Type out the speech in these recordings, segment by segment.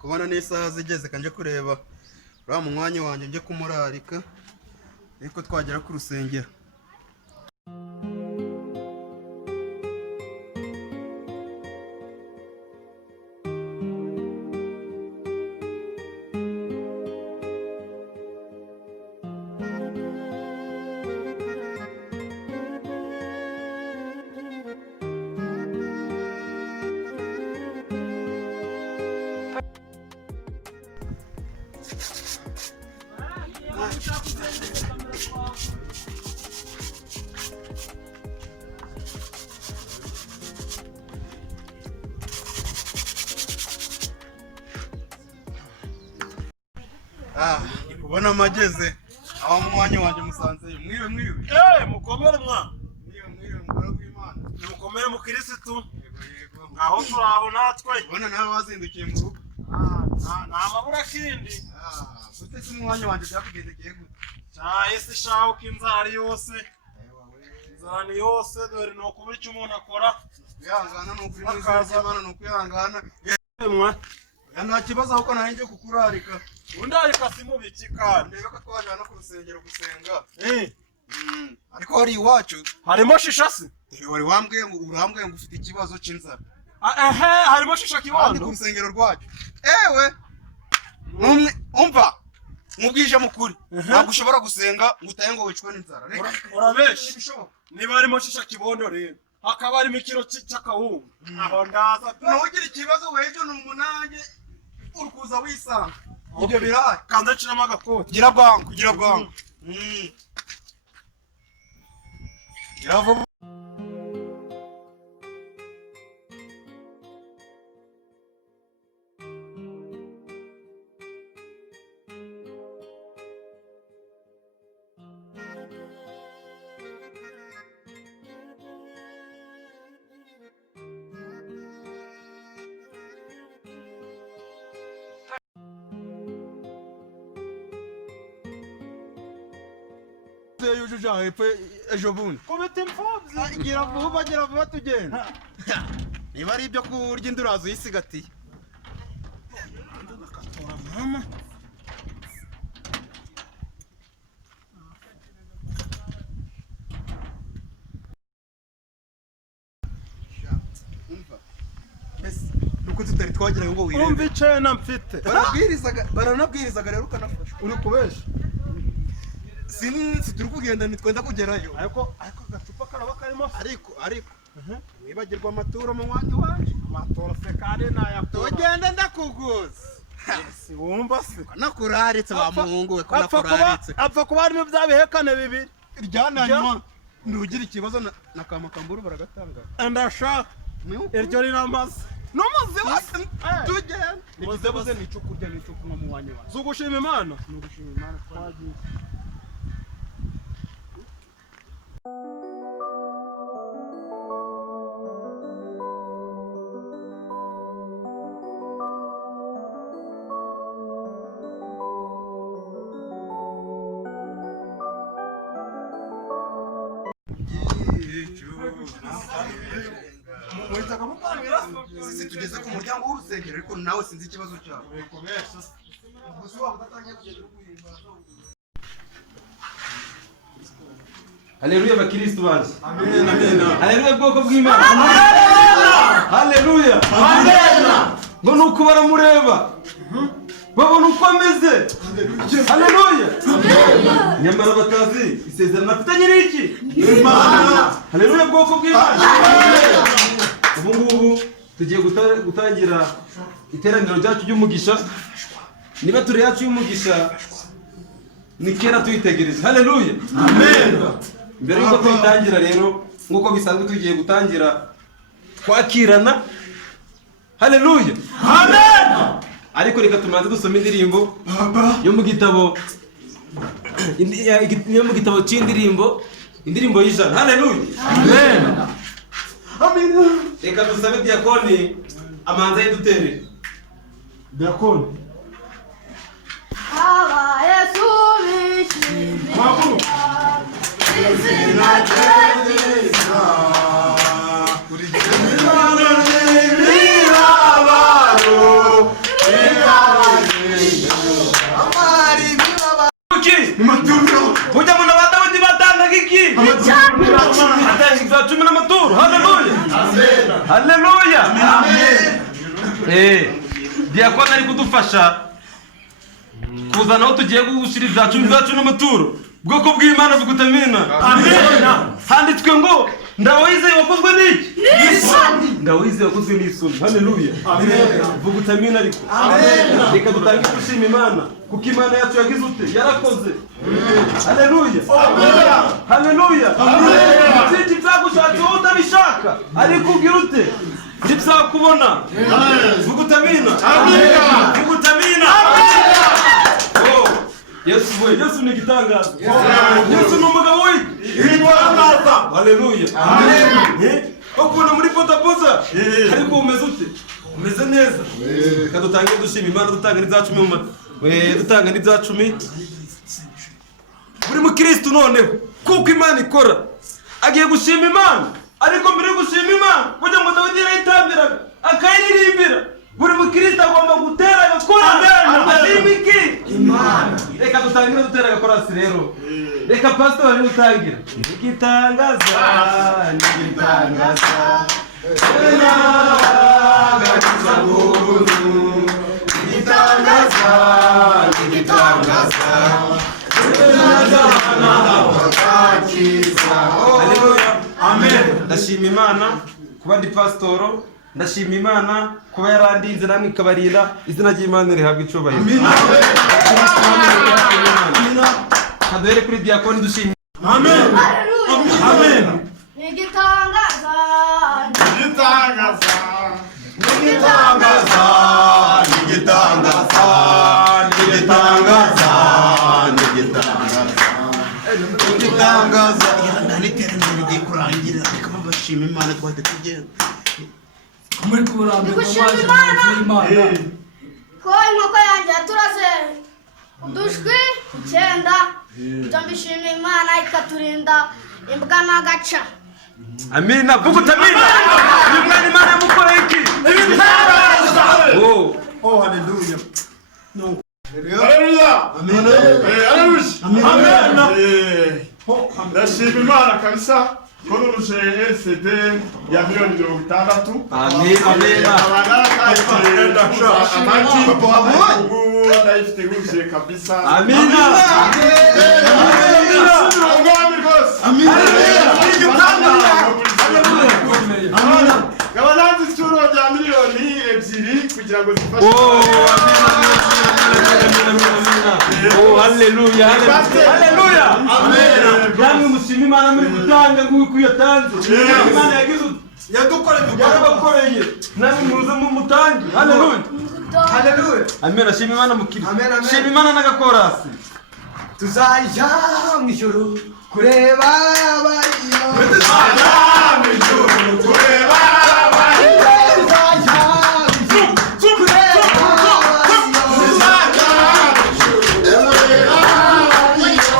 kubona n'isaha zigeze kanje kureba uriya mu mwanya wanjye njye kumurarika ariko twagera ku rusengero. Kubona amageze aho mu mwanya wanjye musanze mwiwe mukomere mwa mugore w'Imana mukomere mu Kristo aho turaho natwe ubona nawe wazindukiye mu rugo nta mabura kindi gute se umwanya wanjye byakugendekeye gute cyahise shaho k'inzara yose inzara yose dore ni ukubura icyo umuntu akora kwihangana ni ukuri n'Imana ni ukwihangana mwa nta kibazo ahubwo nari ngiye kukurarika undarika simubiki kandi ndebe ko twajyana ku rusengero gusenga ariko hari iwacu harimo shisha se wari wambwiye ngo urambwiye ngo ufite ikibazo cy'inzara harimo shisha kiwando ku rusengero rwacu ewe numwe umva mubwije mukuri ntabwo ushobora gusenga ngo utaye ngo wicwe n'inzara urabeshe niba harimo shisha kibondo rero hakaba harimo ikiro cy'akawunga aho ndaza ntugire ikibazo wejo ni umunange uri kuza wisanga ibyo birayi kanze nciramo agakoti gira bwangu gira vuba. Yujuje hepfo ejo bundi kubita imfubyi gira vuba tugenda niba ari ibyo kurya indi uraza uyisigatiye ndagatora mama nuko tutari twagerayo ngo wirebe umva icena mfite baranabwirizaga rero ukanafasha uri kubesha sinzi turi kugenda nitwenda kugerayo ariko agacupa karaba karimo ariko wibagirwa amaturo mu mwanya waje amaturo se kandi nayakura tugende ndakuguza si wumva se nakuraritse wa muhungu we ko nakuraritse apfa kuba harimo bya bihekane bibiri ryananywa ntugira ikibazo na kamakamburu baragatanga ndashaka iryo riramaze n'umuzi wose tugenda ikibazo ni icyo kurya n'icyo kunywa mu mwanya waje zugushima Imana nugushima Imana twagiye. Sisi tugeze ku muryango w'urusengero ariko nawe sinzi ikibazo cyawe. Haleluya bakristo baje. Amen amen. Haleluya bwoko bw'Imana. Haleluya. Amen. Ngo nuko baramureba. Babona uko ameze. Haleluya. Nyamara batazi isezerano afitanye n'iki? Imana. Haleluya bwoko bw'Imana. Ubu ngubu tugiye gutangira iteraniro ryacu ry'umugisha. Niba turi yacu y'umugisha ni kera tuyitegereza. Haleluya. Amen. Mbere yuko tuyitangira rero nkuko bisanzwe tugiye gutangira kwakirana. Haleluya. Amen. Ariko reka tumanze dusoma indirimbo yo mu gitabo cy'indirimbo y'ijana. Haleluya. Amen. Amen. Reka dusabe diakoni amanza yidutere. Diakoni. Aba Yesu bishimye. Makuru. Izina rye ryiza. Imana ni mirabaro. Diakoni ari kudufasha kuzana aho tugiye gushyira ibyacu byacu n'amaturo. Bwoko bw'Imana vuguta amina. Amen. Handitswe ngo ndawizeye wakozwe n'iki? N'isoni. Ndawizeye wakozwe n'isoni. Haleluya. Amen. Vuguta amina ariko. Amen. Reka dutange gushima Imana kuko Imana yacu yagize ute? Yarakoze. Haleluya. Amen. Haleluya. Amen. Sinzi byagushatse wowe utabishaka ariko ugira ute? Ntibizakubona. Vuguta amina. Amen. Vuguta amina. Yesu ni igitangaza. Yesu ni umugabo w'igitangaza. Haleluya. Amen. Ukunda muri potapoza ariko umeze ute? Umeze neza. Kadutange dushima Imana dutanga n'ibyacu mu dutanga n'ibyacu. Buri mukristo noneho kuko Imana ikora agiye gushima Imana ariko mbere yo gushima Imana kugira ngo Dawidi yayitambiraga akayiririmbira. Buri mukristo agomba gutera agakora ashimiki Imana. Reka dutangire dutera agakorasi rero. Reka pastor ari gutangira. Igitangaza. Amen. Ndashima Imana kuba ndi pastoro. Ndashima Imana kuba yarandinze namwe ikabarinda. Izina ry'Imana rihabwa icubahiro. Amina. Kaduhere kuri Diakoni dushima. Amen. Amen. Nigitangaza. Igitangaza. Nigitangaza. Nigitangaza. Nigitangaza. Nigitangaza. N'iterambere rigiye kurangira ariko bashima Imana twahita tugenda. Ndigushima Imana ko inkoko yanjye yaturaze udushwi 9 ndambishima Imana ikaturinda imbwa n'agaca. Amina. Vuguta amina. Uyu mwana Imana yamukoreye iki? Igitangaza. Oh, haleluya. Haleluya. Amen. Haleluya. Amen. Ndashima Imana kabisa ko nuruje LCD ya miliyoni 60. Amen. Amen. Ndayifite guje kabisa. Amina. Gabananze ituro rya miliyoni 2 kugira ngo zifashe. Oh, haleluya. Haleluya. Amen. Namwe mushima Imana muri gutanga nguko yatanze. Imana yagize yarabakoreye. Namwe muze mu mutangi. Haleluya. Haleluya. Amen. Ashima Imana mukiri. Amen, amen. Shima Imana n'agakorasi. Tuzajya mu ijuru kureba abariyo. Tuzajya mu ijuru kureba abariyo. Tuzajya mu ijuru kureba abariyo. Tuzajya mu ijuru kureba abariyo.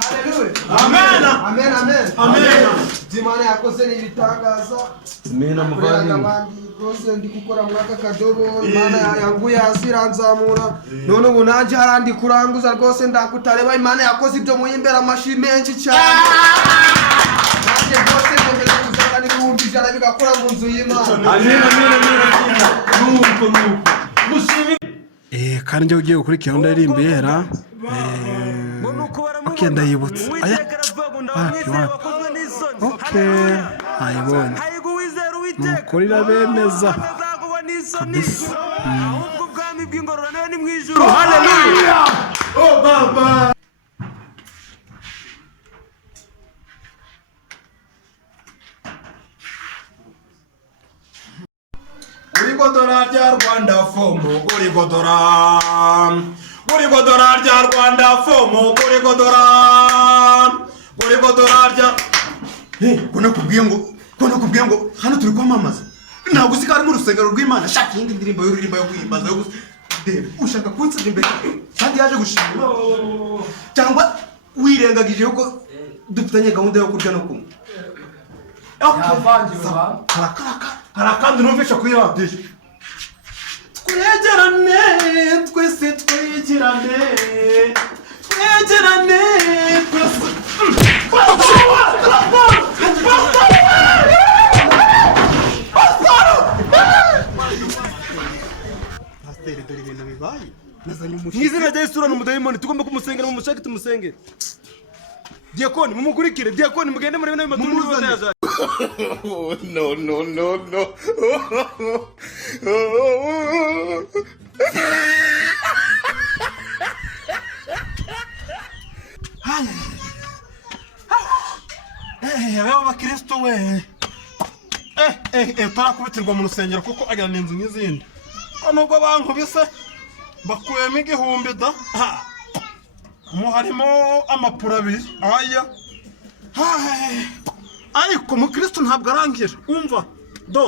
Haleluya. Amen. Amen, amen. Amen. Imana yakoze n'ibitangaza. Amen. Kurega abandi rwose ndi gukora muri aka kadobo. Imana yanguye hasi iranzamura. None ubu nanjye harandi kuranguza rwose ndakutareba. Imana yakoze ibyo muyimbera amashi menshi cyane. Nanjye rwose nkomeza kuzana n'ibihumbi 100 bigakora mu nzu y'Imana. Amen. Nuko. Mushima. Kandi njye ugiye gukurikira ndarimbera. Okay, ndayibutse. Aya. Okay. Ayibonye. Nukorera bemeza. Kabisa. Haleluya. Oh baba. Uri godora rya Rwanda fomo, uri godora rya Rwanda fomo, uri godora rya. Ko nakubwiye ngo hano turi kwamamaza. Ntabwo uzi ko ari mu rusengero rw'Imana shaka indi ndirimbo y'uririmba yo guhimbaza yo ushaka kunsaba imbere kandi yaje gushima cyangwa wirengagije yuko dufitanye gahunda yo kurya no kunywa. Harakandi numvisha kuri radiyo. Twegerane twese twegerane twese. Pastor! bibaye nazanye mu umushitsi izina rya Yesu urana umudayimoni tugomba kumusengera mu mushake tumusengere diakoni mumukurikire diakoni mugende muri bino bimaturu n'ibota yazaje no. Abeho abakristo we tarakubitirwa mu rusengero kuko agira n'inzu nk'izindi ko nubwo bankubise bakuyemo igihumbi da harimo amapuro abiri aya ariko umukristo ntabwo arangira umva do